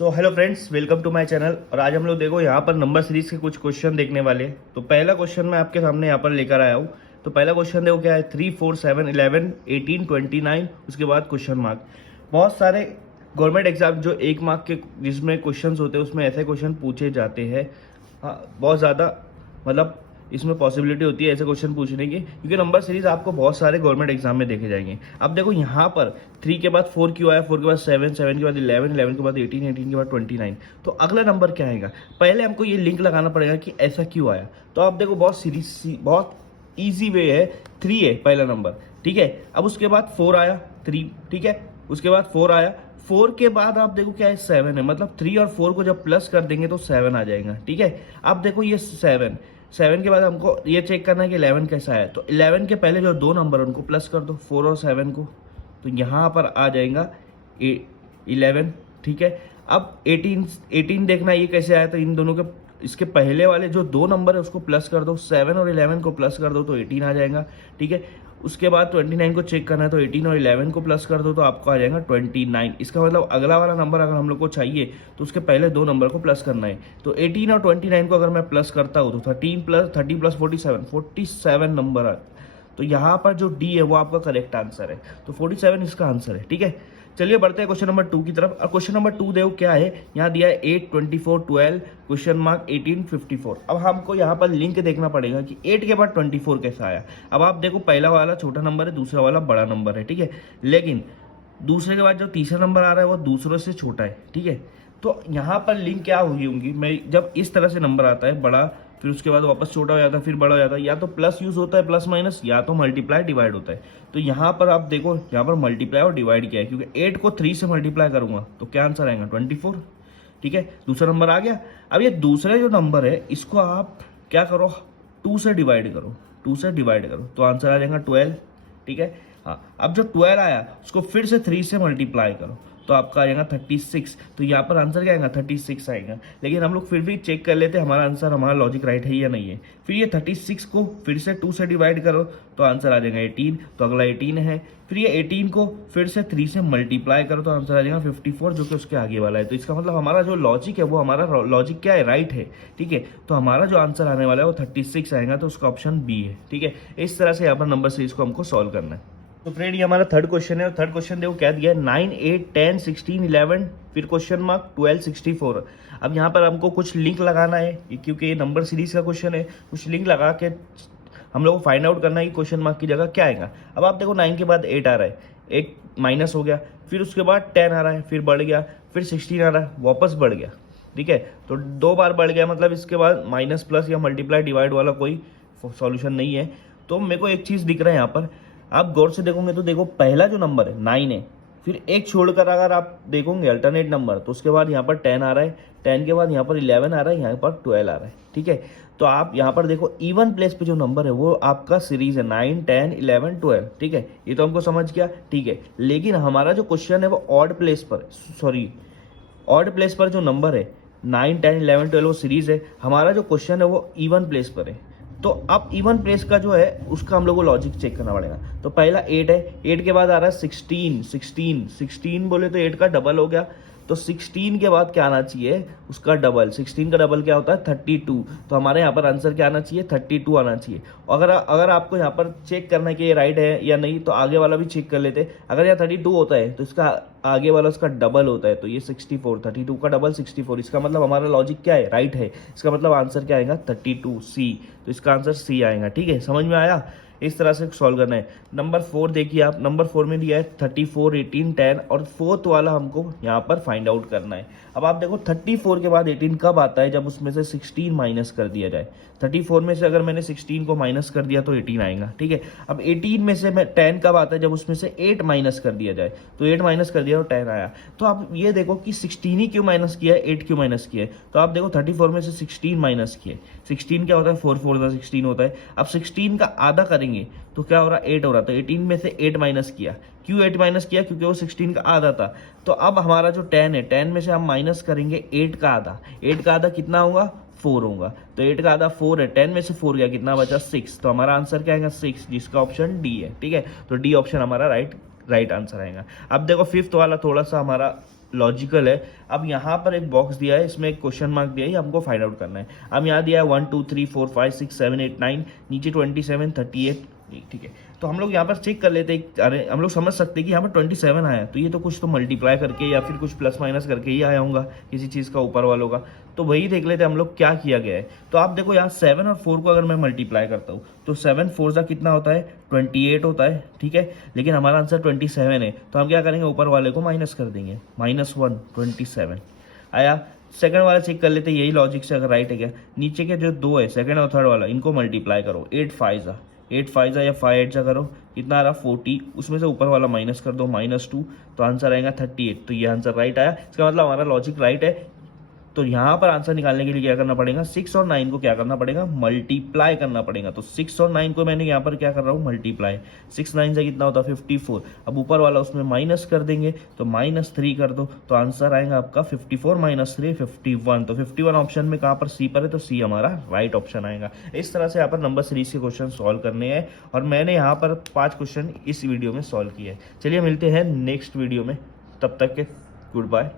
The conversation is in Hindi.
So hello friends, welcome to my channel. और आज हम लोग देखो यहाँ पर नंबर सीरीज के कुछ क्वेश्चन देखने वाले हैं। तो पहला क्वेश्चन मैं आपके सामने यहाँ पर लेकर आया हूँ। तो पहला क्वेश्चन देखो क्या है, 3, 4, 7, 11, 18, 29, उसके बाद क्वेश्चन मार्क। बहुत सारे गवर्नमेंट एग्जाम जो 1 मार्क के जिसमें क्वेश्चन होते हैं उसमें ऐसे क्वेश्चन पूछे जाते हैं। हाँ, बहुत ज़्यादा मतलब इसमें पॉसिबिलिटी होती है ऐसे क्वेश्चन पूछने की, क्योंकि नंबर सीरीज आपको बहुत सारे गवर्नमेंट एग्जाम में देखे जाएंगे। अब देखो यहाँ पर 3 के बाद 4 क्यों आया, 4 के बाद 7, 7 के बाद 11, 11 के बाद 18, 18 के बाद 29। तो अगला नंबर क्या आएगा, पहले हमको ये लिंक लगाना पड़ेगा कि ऐसा क्यों आया। तो आप देखो बहुत ईजी वे है, 3 है पहला नंबर, ठीक है। अब उसके बाद 4 आया, 3, ठीक है। उसके बाद 4 आया, 4 के बाद आप देखो क्या है, 7 है। मतलब 3 और 4 को जब प्लस कर देंगे तो 7 आ जाएगा, ठीक है। अब देखो ये 7 के बाद हमको ये चेक करना है कि 11 कैसा है। तो 11 के पहले जो 2 नंबर उनको प्लस कर दो, 4 और 7 को, तो यहाँ पर आ जाएगा 11, ठीक है। अब 18 देखना ये कैसे आया, तो इन दोनों के इसके पहले वाले जो 2 नंबर है उसको प्लस कर दो, 7 और 11 को प्लस कर दो तो 18 आ जाएगा, ठीक है। उसके बाद 29 को चेक करना है, तो 18 और 11 को प्लस कर दो तो आपको आ जाएगा 29। इसका मतलब अगला वाला नंबर अगर हम लोग को चाहिए तो उसके पहले 2 नंबर को प्लस करना है। तो 18 और 29 को अगर मैं प्लस करता हूँ तो 30 प्लस 47 नंबर आ। तो यहाँ पर जो डी है वो आपका करेक्ट आंसर है। तो 47 इसका आंसर है, ठीक है। चलिए बढ़ते हैं क्वेश्चन नंबर 2 की तरफ। और क्वेश्चन नंबर 2 देखो क्या है, यहाँ दिया है 8, 24, 12, क्वेश्चन मार्क 18, 54। अब हमको यहाँ पर लिंक देखना पड़ेगा कि 8 के बाद 24 कैसा आया। अब आप देखो पहला वाला छोटा नंबर है, दूसरा वाला बड़ा नंबर है, ठीक है। लेकिन दूसरे के बाद जो तीसरा नंबर आ रहा है वो दूसरों से छोटा है, ठीक है। तो यहाँ पर लिंक क्या हुई होंगी, मैं जब इस तरह से नंबर आता है बड़ा, फिर उसके बाद वापस छोटा हो जाता है, फिर बड़ा हो जाता है, या तो प्लस यूज होता है प्लस माइनस, या तो मल्टीप्लाई डिवाइड होता है। तो यहाँ पर आप देखो यहाँ पर मल्टीप्लाई और डिवाइड किया है, क्योंकि 8 को 3 से मल्टीप्लाई करूंगा तो क्या आंसर आएगा 24, ठीक है। दूसरा नंबर आ गया। अब ये दूसरा जो नंबर है इसको आप क्या करो, 2 से डिवाइड करो, 2 से डिवाइड करो तो आंसर आ जाएगा 12, ठीक है। हाँ, अब जो 12 आया उसको फिर से 3 से मल्टीप्लाई करो तो आपका आएगा 36। तो यहाँ पर आंसर क्या आएगा 36 आएगा। लेकिन हम लोग फिर भी चेक कर लेते हैं हमारा आंसर, हमारा लॉजिक राइट है या नहीं है। फिर ये 36 को फिर से 2 से डिवाइड करो तो आंसर आ जाएगा 18, तो अगला 18 है। फिर ये 18 को फिर से 3 से मल्टीप्लाई करो तो आंसर आ जाएगा 54, जो कि उसके आगे वाला है। तो इसका मतलब हमारा जो लॉजिक है वो हमारा लॉजिक क्या है, राइट है, ठीक है। तो हमारा जो आंसर आने वाला है वो 36 आएगा, तो उसका ऑप्शन बी है, ठीक है। इस तरह से यहाँ पर नंबर सीरीज को हमको सॉल्व करना है। तो फ्रेंड ये हमारा थर्ड क्वेश्चन है, और थर्ड क्वेश्चन देखो क्या दिया है, 9, 8, 10, 16, 11, फिर क्वेश्चन मार्क 12, 64। अब यहाँ पर हमको कुछ लिंक लगाना है, क्योंकि ये नंबर सीरीज का क्वेश्चन है। कुछ लिंक लगा के हम लोग को फाइंड आउट करना है कि क्वेश्चन मार्क की जगह क्या आएगा। अब आप देखो 9 के बाद 8 आ रहा है, एक माइनस हो गया, फिर उसके बाद 10 आ रहा है, फिर बढ़ गया, फिर 16 आ रहा है, वापस बढ़ गया, ठीक है। तो 2 बार बढ़ गया, मतलब इसके बाद माइनस प्लस या मल्टीप्लाई डिवाइड वाला कोई सॉल्यूशन नहीं है। तो मेरे को एक चीज़ दिख रहा है यहाँ पर, आप गौर से देखोगे तो देखो पहला जो नंबर है 9 है, फिर एक छोड़कर अगर आप देखोगे अल्टरनेट नंबर तो उसके बाद यहाँ पर 10 आ रहा है, 10 के बाद यहाँ पर 11 आ रहा है, यहाँ पर 12 आ रहा है, ठीक है। तो आप यहाँ पर देखो इवन प्लेस पे जो नंबर है वो आपका सीरीज है 9, 10, 11, 12, ठीक है। ये तो हमको समझ गया, ठीक है। लेकिन हमारा जो क्वेश्चन है वो ऑड प्लेस पर जो नंबर है 9, 10, 11, 12 वो सीरीज है। हमारा जो क्वेश्चन है वो इवन प्लेस पर है। तो अब इवन प्लेस का जो है उसका हम लोग को लॉजिक चेक करना पड़ेगा। तो पहला 8 है, 8 के बाद आ रहा है 16 बोले तो 8 का डबल हो गया। तो 16 के बाद क्या आना चाहिए, उसका डबल। 16 का डबल क्या होता है 32। तो हमारे यहाँ पर आंसर क्या आना चाहिए 32 आना चाहिए। अगर आपको यहाँ पर चेक करना है कि ये राइट है या नहीं तो आगे वाला भी चेक कर लेते। अगर यहाँ 32 होता है तो इसका आगे वाला उसका डबल होता है, तो ये 64, 32 का डबल 64। इसका मतलब हमारा लॉजिक क्या है, राइट है। इसका मतलब आंसर क्या आएगा 32, सी। तो इसका आंसर सी आएगा, ठीक है। समझ में आया, इस तरह से सॉल्व करना है। नंबर 4 देखिए आप, नंबर 4 में दिया है 34, 18, 10, और फोर्थ वाला हमको यहाँ पर फाइंड आउट करना है। अब आप देखो 34 के बाद 18 कब आता है, जब उसमें से 16 माइनस कर दिया जाए। 34 में से अगर मैंने 16 को माइनस कर दिया तो 18 आएगा, ठीक है। अब 18 में से 10 कब आता है, जब उसमें से 8 माइनस कर दिया जाए। तो 8 माइनस कर दिया तो 10 आया। तो आप ये देखो कि 16 ही क्यों माइनस किया है, 8 क्यों माइनस किया है। तो आप देखो 34 में से 16 माइनस किए। 16 क्या होता है 4 4 16 होता है। अब 16 का आधा करेंगे तो क्या हो रहा है 8 हो रहा। तो 18 में से 8 माइनस किया। क्यों 8 माइनस किया, क्योंकि वो 16 का आधा था। तो अब हमारा जो 10 है, 10 में से हम माइनस करेंगे 8 का आधा। 8 का आधा कितना होगा 4 होगा। तो 8 का आधा 4 है, 10 में से 4 गया, कितना बचा 6। तो हमारा आंसर क्या आएगा 6, जिसका ऑप्शन डी है, ठीक है। तो डी ऑप्शन हमारा राइट आंसर आएगा। अब देखो फिफ्थ वाला थोड़ा सा हमारा लॉजिकल है। अब यहाँ पर एक बॉक्स दिया है, इसमें एक क्वेश्चन मार्क दिया है, हमको फाइंड आउट करना है। अब यहाँ दिया है 1 2 3 4 5 6 7 8 9, नीचे 27 38, ठीक है। तो हम लोग यहाँ पर चेक कर लेते हैं, अरे हम लोग समझ सकते हैं कि यहाँ पर 27 आया, तो ये तो कुछ तो मल्टीप्लाई करके या फिर कुछ प्लस माइनस करके ही आया होगा किसी चीज़ का ऊपर वालों का। तो वही देख लेते हैं हम लोग क्या किया गया है। तो आप देखो यहाँ 7 और 4 को अगर मैं मल्टीप्लाई करता हूँ तो 7 4 का कितना होता है, 28 होता है, ठीक है। लेकिन हमारा आंसर 27 है, तो हम क्या करेंगे, ऊपर वाले को माइनस कर देंगे, -1 27 आया। सेकंड वाला चेक कर लेते हैं, यही लॉजिक से अगर राइट है क्या। नीचे के जो दो है सेकंड और थर्ड वाला, इनको मल्टीप्लाई करो, 8 5 या 5 8 जा करो, कितना आ रहा 40, उसमें से ऊपर वाला माइनस कर दो -2, तो आंसर आएगा 38। तो ये आंसर राइट आया, इसका मतलब हमारा लॉजिक राइट है। तो यहाँ पर आंसर निकालने के लिए क्या करना पड़ेगा, 6 और 9 को क्या करना पड़ेगा, मल्टीप्लाई करना पड़ेगा। तो 6 और 9 को मैंने यहाँ पर क्या कर रहा हूँ, मल्टीप्लाई। 6 9 से कितना होता है 54। अब ऊपर वाला उसमें माइनस कर देंगे, तो -3 कर दो, तो आंसर आएगा आपका 54 - 3 51। तो 51 ऑप्शन में कहाँ पर, सी पर है, तो सी हमारा राइट ऑप्शन आएगा। इस तरह से यहाँ पर नंबर सीरीज के क्वेश्चन सॉल्व करने हैं, और मैंने यहाँ पर 5 क्वेश्चन इस वीडियो में सॉल्व किए हैं। चलिए मिलते हैं नेक्स्ट वीडियो में, तब तक के गुड बाय।